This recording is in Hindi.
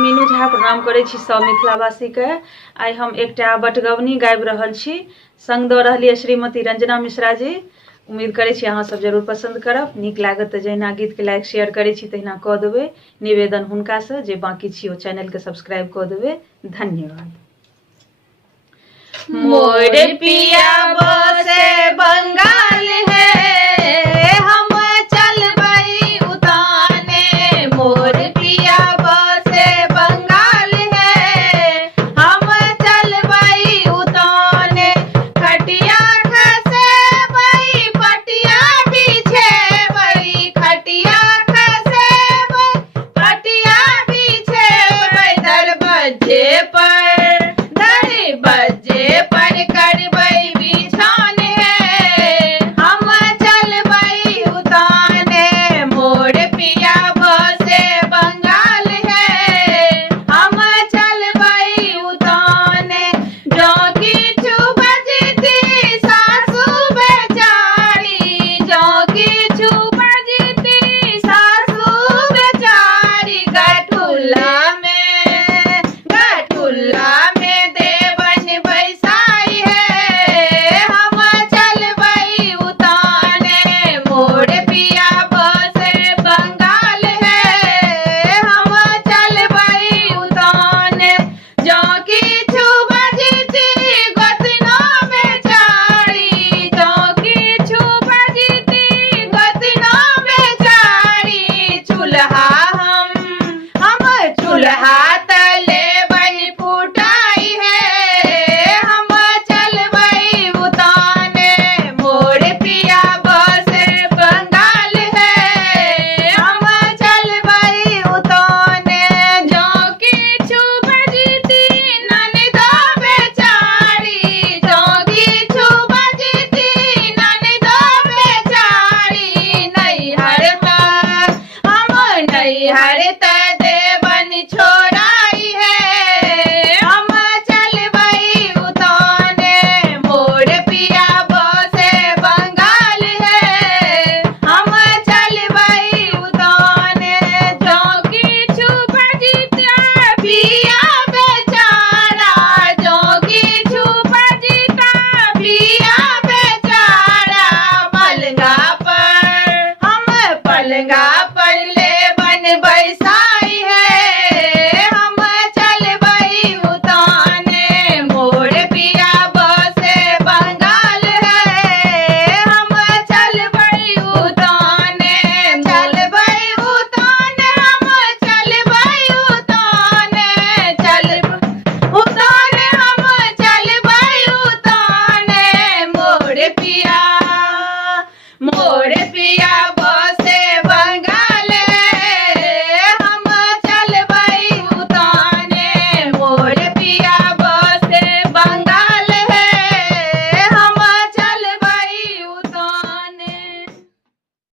मीनू झा प्रणाम करै छी सब मिथिलावासी के। आइ हम एकटा बटगवनी गाबि रहल छी, संग दऽ रहलिए श्रीमती रंजना मिश्रा जी। उम्मीद करै छी अहाँ सब जरूर पसंद करब। नीक लागत तऽ जहिना गीत के लाइक शेयर करै छी तहिना कऽ देबै। निवेदन हुनका से जे बाकी छी ओ चैनल के सब्सक्राइब कऽ देबै। धन्यवाद। मोर पिया